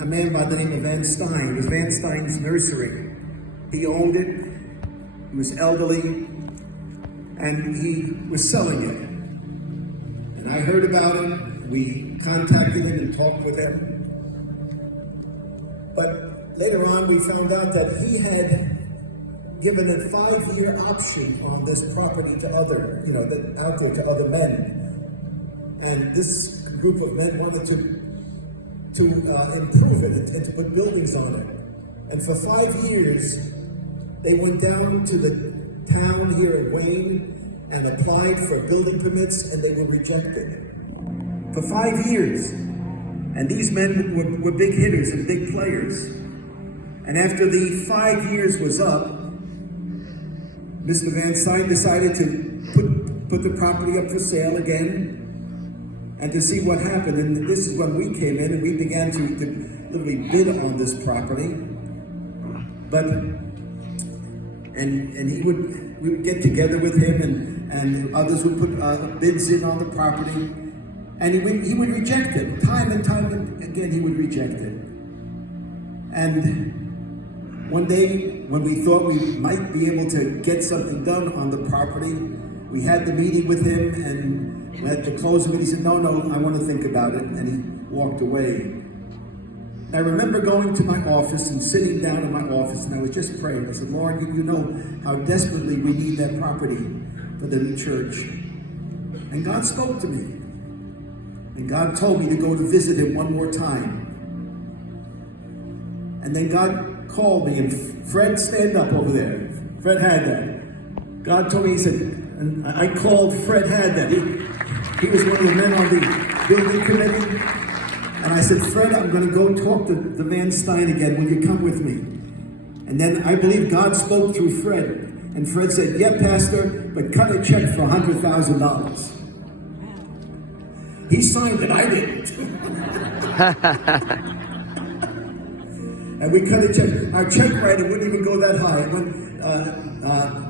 a man by the name of Van Stein. It was Van Stein's nursery. He owned it. He was elderly, and he was selling it. And I heard about it. We contacted him and talked with him. But later on, we found out that he had given a 5-year option on this property to other, outright to other men. And this group of men wanted to improve it and to put buildings on it. And for 5 years, they went down to the town here at Wayne and applied for building permits, and they were rejected. For 5 years. And these men were big hitters and big players. And after the 5 years was up, Mr. Van Stein decided to put the property up for sale again and to see what happened. And this is when we came in and we began to literally bid on this property. But, and we would get together with him and others would put bids in on the property. And he would reject it. Time and time again, he would reject it. And one day, when we thought we might be able to get something done on the property, we had the meeting with him, and at the close of it, he said, no, I want to think about it, and he walked away. I remember going to my office and sitting down in my office, and I was just praying. I said, Lord, you know how desperately we need that property for the new church. And God spoke to me. And God told me to go to visit him one more time. And then God called me, and Fred, stand up over there. Fred had that. God told me, he said, and I called Fred had that. He was one of the men on the building committee. And I said, Fred, I'm going to go talk to the Van Stein again. Will you come with me? And then I believe God spoke through Fred. And Fred said, yeah, Pastor, but cut a check for $100,000. He signed it, I didn't. And we cut a check. Our check writer wouldn't even go that high. It went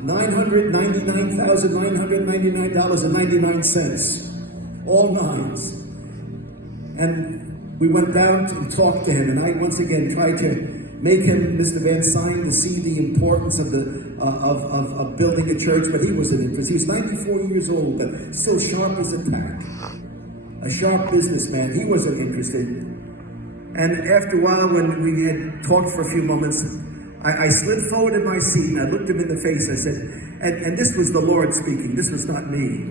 $999,999.99. All nines. And we went down to talk to him, and I once again tried to make him, Mr. Van Stein, to see the importance of of building a church, but he wasn't interested. He was 94 years old, but still sharp as a tack. A sharp businessman. He wasn't interested. And after a while, when we had talked for a few moments, I slid forward in my seat and I looked him in the face. I said, and this was the Lord speaking. This was not me.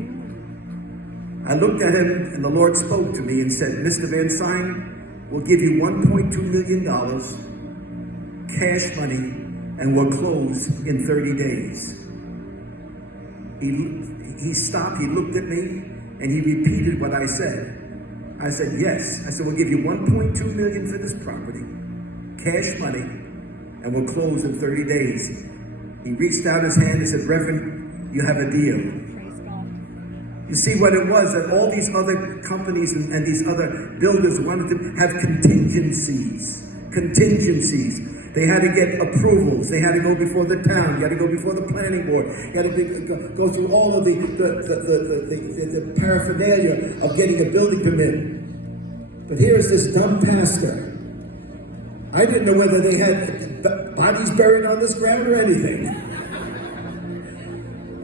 I looked at him and the Lord spoke to me and said, Mr. Van Stein, we'll give you $1.2 million cash money and we'll close in 30 days. He stopped, he looked at me, and he repeated what I said. I said, yes. I said, we'll give you $1.2 million for this property, cash money, and we'll close in 30 days. He reached out his hand and said, Reverend, you have a deal. You see what it was, that all these other companies and these other builders wanted to have contingencies. They had to get approvals. They had to go before the town. You had to go before the planning board. You had to go through all of the paraphernalia of getting a building permit. But here's this dumb pastor. I didn't know whether they had bodies buried on this ground or anything.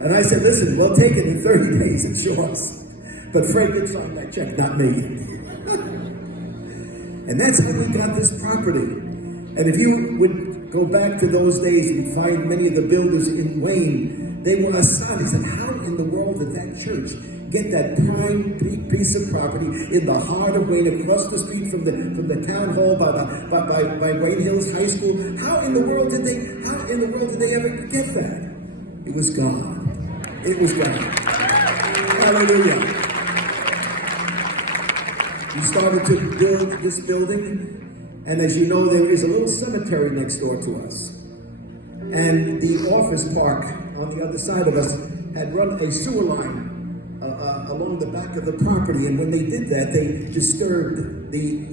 And I said, listen, we'll take it in 30 days, it's yours. But Fred did sign that check, not me. And that's how we got this property. And if you would go back to those days and find many of the builders in Wayne, they were astonished. They said, how in the world did that church get that prime piece of property in the heart of Wayne, across the street from the town hall by Wayne Hills High School? How in the world did they ever get that? It was God. It was God. Hallelujah. We started to build this building. And as you know, there is a little cemetery next door to us. And the office park on the other side of us had run a sewer line along the back of the property. And when they did that, they disturbed the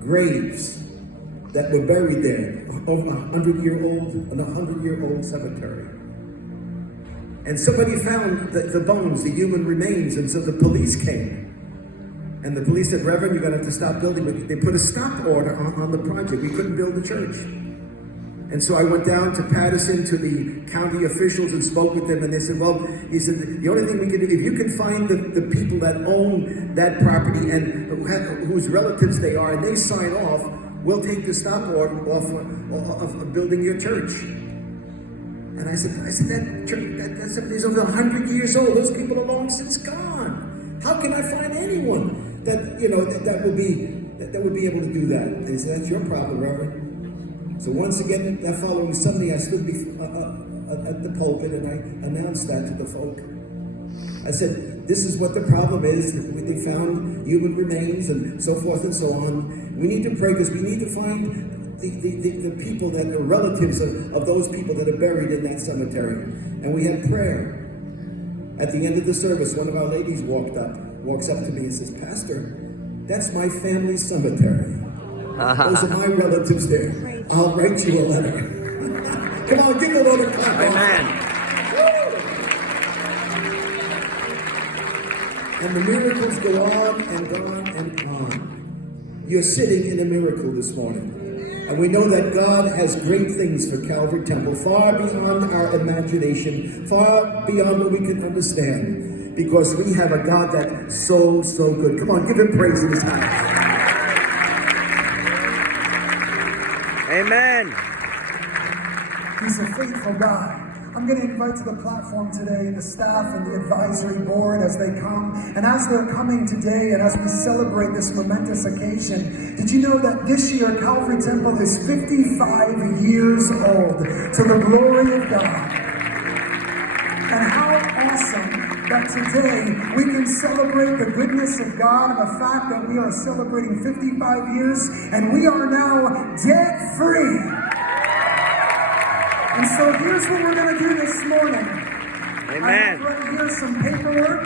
graves that were buried there, over a 100-year-old cemetery. And somebody found the bones, the human remains, and so the police came. And the police said, Reverend, you're going to have to stop building. But they put a stop order on the project. We couldn't build the church. And so I went down to Patterson to the county officials and spoke with them. And they said, well, he said, the only thing we can do, if you can find the people that own that property and whose relatives they are, and they sign off, we'll take the stop order off of building your church. And I said, that church, that somebody's over 100 years old. Those people are long since gone. How can I find anyone that that would be able to do that? And he said, that's your problem, Reverend. So once again, that following Sunday, I stood at the pulpit and I announced that to the folk. I said, this is what the problem is. They found human remains and so forth and so on. We need to pray because we need to find the people that are relatives of those people that are buried in that cemetery. And we had prayer. At the end of the service, one of our ladies walks up to me and says, Pastor, that's my family's cemetery. Those are my relatives there. I'll write you a letter. Come on, give the Lord a clap. Amen. And the miracles go on and on and on. You're sitting in a miracle this morning. And we know that God has great things for Calvary Temple, far beyond our imagination, far beyond what we can understand, because we have a God that's so good. Come on, give him praise in his house. Amen. He's a faithful God. I'm going to invite to the platform today the staff and the advisory board as they come. And as they're coming today and as we celebrate this momentous occasion, did you know that this year Calvary Temple is 55 years old to the glory of God? And how awesome that today we can celebrate the goodness of God and the fact that we are celebrating 55 years and we are now debt free. And so here's what we're going to do this morning. Amen. I have right here some paperwork.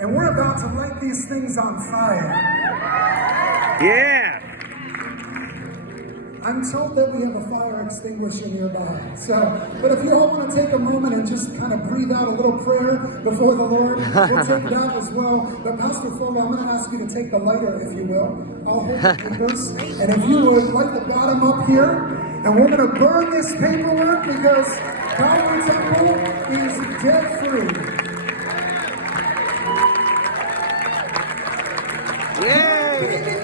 And we're about to light these things on fire. Yeah. I'm told that we have a fire extinguisher nearby. But if you all want to take a moment and just kind of breathe out a little prayer before the Lord, we'll take that as well. But Pastor Fogel, I'm going to ask you to take the lighter, if you will. I'll hold the papers. And if you would, light the bottom up here. And we're going to burn this paperwork because Calvary Temple is debt free. Yay!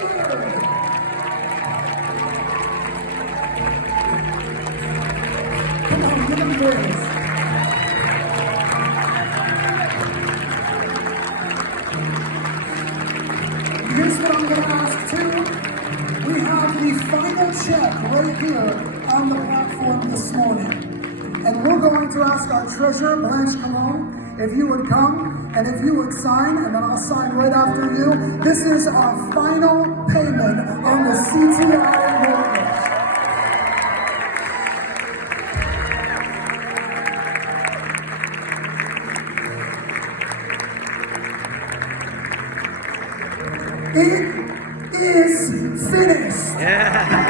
Come on, give them praise. Here's what I'm going to ask too. We have the final check right here on the platform this morning. And we're going to ask our treasurer, Blanche Cologne, if you would come and if you would sign, and then I'll sign right after you. This is our final payment on the CTI mortgage. It is finished. Yeah.